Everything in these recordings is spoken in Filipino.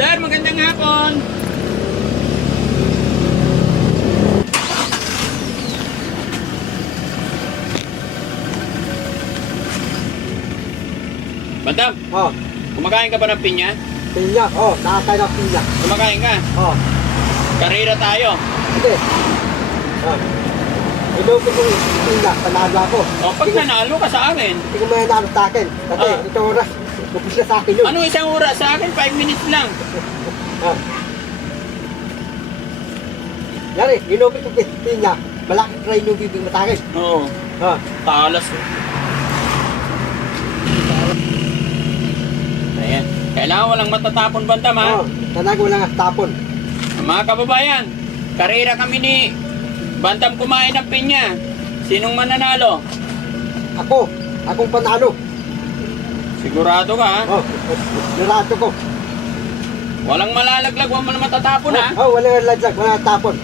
Sir, magandang hapon. Bandam, Oh, kumakain ka ba ng pinya? pinya. Oh, nakakain ng pinya. Kumakain ka? Oh, Karira tayo. hindi. Oh. Inupin ko yung pinya, panalo ako. O, pag nanalo ka sa akin. Hindi ko may nanalo sa akin. Kasi ito oras, upis na sa akin yun. Ano isang oras? Sa akin, 5 minutes lang. Oh. Yari, inupin ko yung pinya. Malaki try yung bibig mo sa akin. Oo. Oh. Talas. Ayan. Kailangan walang matatapon, Bandam, ha? Oh, talaga wala nga tapon. Mga kababayan, karera kami ni Bandam kumain ng pinya. Sinong mananalo? Akong panalo. Sigurado ka, ha? Oh, nirato ko. Walang malalaglag, walang matatapon, ha? Oh, wala nga laglag, wala tapon.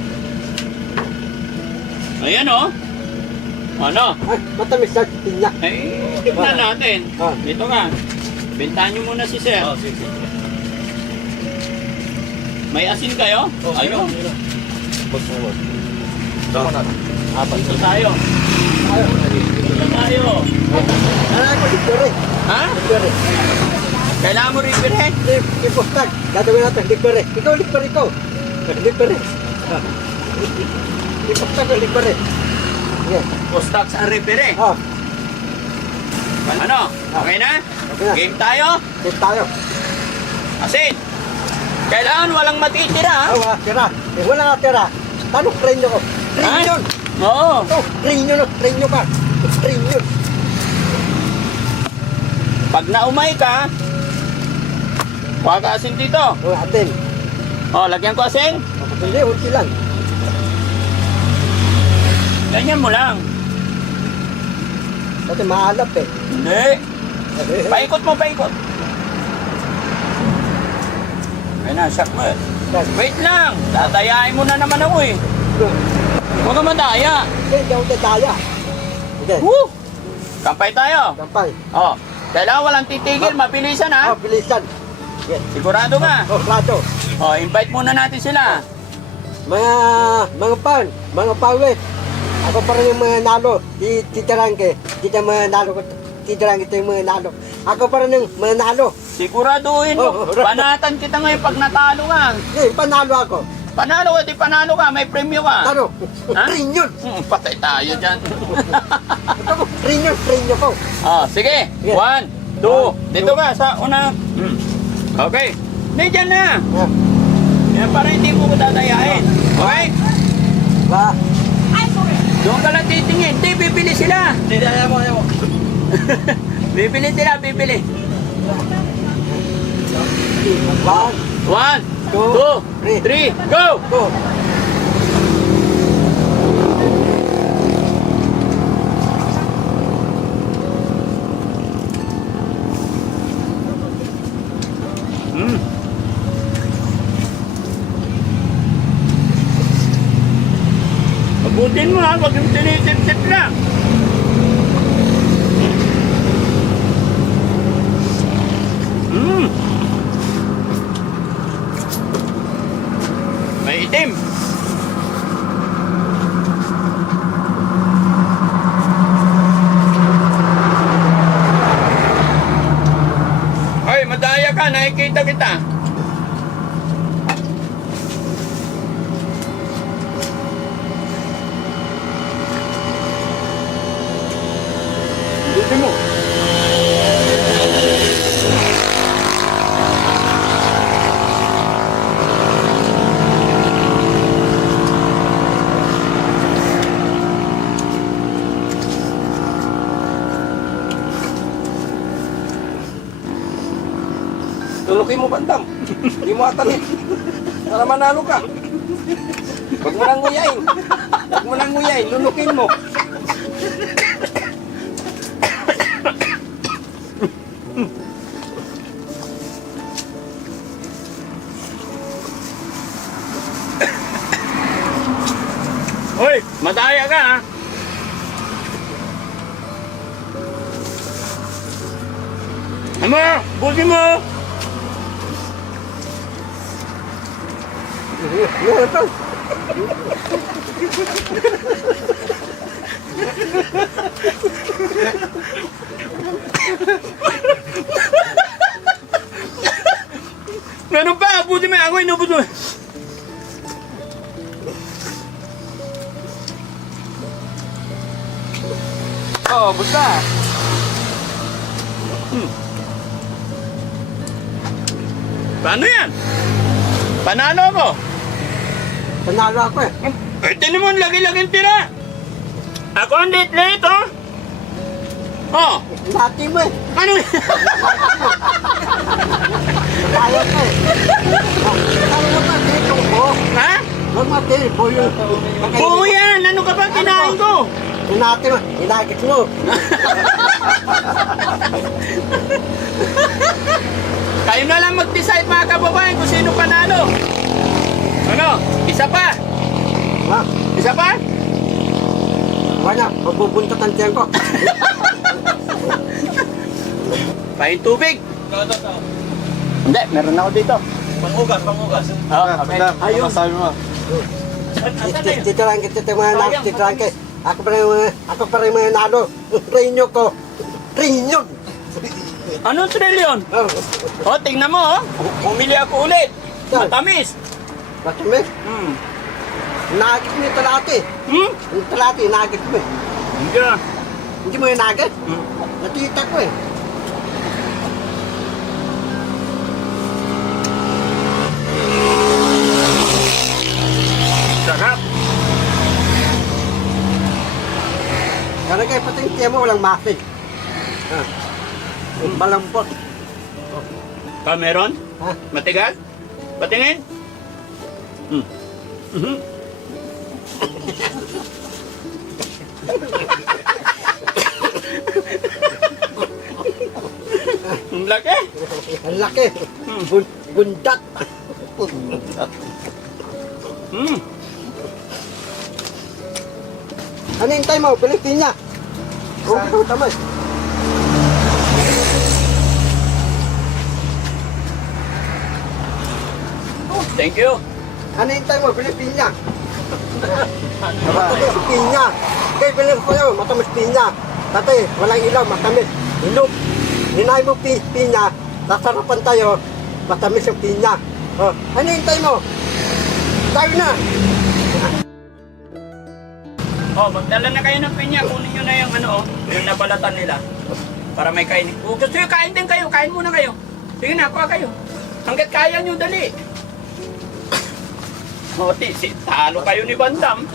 Ayan, oh. Ano? Ay, matamis na pinya. Ay, tignan natin. Ah. Dito ka. Bintahan nyo muna si Sir. May asin kayo? Ayun. Apat na tayo. Ito na tayo. Ano ko, libre. Ha? Libre. Kailangan mo rin eh. Ipostag. Gagawin natin, libre. Ikaw, libre ko. Libre. Ipostag, libre. Sige. Postax ang repere. Oh, Ano? Okay na? Okay na. Game tayo? tip tayo. Asin. Kailangan walang matitira, ha? Oh, wala tira. Wala nga tira. Paano train nyo ko? Train yun. Oo. Oh, train nyo ka. Train yun. Pag naumay ka, kuha ka asin dito. Oh, atin. O, lagyan ko asin. Hindi, unti lang. Ganyan mo lang. Kasi maalap eh. Hindi. Paikot mo, paikot. Ayun na, shock mo eh. Wait lang. Tatayain mo na naman ako eh. Huwag ka madaya. Hindi ako dadaya. Hindi. Woo! Kampay tayo. Gampay. O, kailangan walang titigil. Mabilisan ha. Oh, bilisan. Yes. Sigurado ka. Oh, plato. O, invite muna natin sila. Mga pawit. Ako pa rin yung mga nalo. Titirangke. Dito mga nalo ko. Titirangke ito yung mga nalo. Ako pa rin yung mga nalo. Siguraduhin mo. Panatan kita ngayon pag natalo ka. Eh, panalo ako. Panalo ka, di panalo ka. May premyo ka. Ano? Ha? Rin yun. Patay tayo dyan. Rin yun ko. O, sige. Sige. 1, 2. Dito ka sa una. Okay. Hindi, dyan na. Yeah. Yan, para hindi mo ko tatayain. Okay? Ba? Doon ka lang titingin. Hindi, bibili sila. Hindi, ayaw mo. Bibili sila, bibili. 1, 1, 2, 3, go! 2. Mm. Abutin mo ha, huwag yung tinisip-sip lang. May itim. Ay, madaya ka, nakikita kita. Buti mo. Lulukin mo, Bandam. Hindi mo atanin. Para manalo ka. Huwag mo nang nguyain. Huwag mo nang nguyain. Lulukin mo. Hoy, madaya ka ha. Ama, buti mo. Meron pa. Meron pa, abutin mo ako, inubos mo. Oo, basta. Paano yan? Panalo ako. Panalo ako eh. Eh, tinan mo, lagi-laging tira. Ako ang late-late, oh. Oh, Lati mo eh. ano? Kaya ko eh. Kaya mo dito ko. Ha? Huwag matili po yun. Oo yan, ano ka ba kinain ko? Hinati mo. Hinagit mo. Kayo na lang mag-decide mga kababayan kung sino panalo. Ano? Isa pa? Ha? Isa pa? Wala. Magbubuntot ang tiyan ko. Pahin tubig. Hindi, meron ako dito. Pangugas. Oo, okay. Ayun. Sabi mo. Asan na yun? Tito lang kita mga nalo. Tito lang kay. Ako pa rin mga nalo. Rinyo ko. Rinyo. Anong trilyon? Oh. O, tingnan mo, oh. Bumili ako ulit. Matamis. Matamis. Hmm. Nagit mo yung talati. Hmm? Yung talati, nagit mo eh. Hindi na. Hindi mo yung nagit. Hmm. Natita ko eh. Sarap. Kaya kaya pati yung tiyan mo walang masin. Malampot. Pa meron? Ha? Matigas? Patingin? Hmm. Mhm. Ang laki. Ang laki. Bundat. Hmm. Ano yung time mo? Pilipina. Oo, tama. Thank you. Ano yung time mo? Pilipina. Matamis pinya. Kaya bilhin ko yun, matamis pinya. Dati, walang ilaw, matamis. Inom. Hinay mo pinya, sasarapan tayo, matamis yung pinya. Oh, ano yung time mo? Tayo na. Oh, magdala na kayo ng pinya. Kunin nyo na yung ano, oh, yung nabalatan nila. Para may kainin. Kung gusto nyo, kain din kayo. Kain muna kayo. Sige na, kuha kayo. Hanggat kaya nyo, dali. O, talo kayo ni Bandam.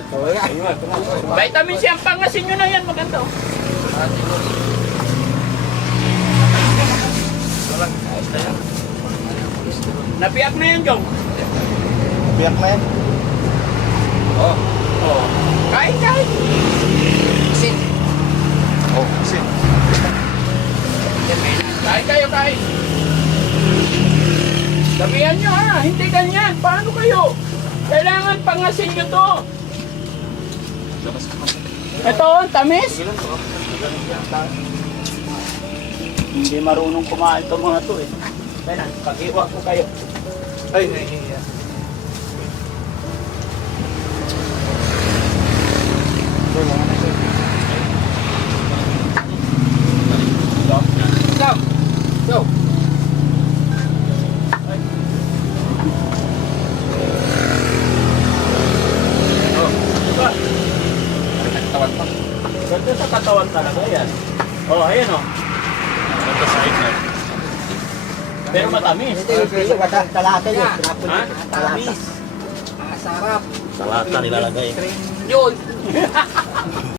Vitamin C, ang pangasin nyo na yan. Maganda, oh. Napiyak na yan, Jong. Biyak na yan. Oh. Kain. Sin. Oh, sin. Kain kayo. Damihan nyo ha, hindi ganyan. Paano kayo? Kailangan pangasin nyo to. Ito, tamis. Hindi marunong kumain itong mga to eh. Kaya pag-iwa ko kayo. Ay, Sam, go. katawan pa. Ganda sa katawan talaga yan. Oh, ayan oh. Ganda sa ikat. Pero matamis. Ito yung pinya, wala talata yun. Ha? Tamis. Sarap. Salata nilalagay. Yun.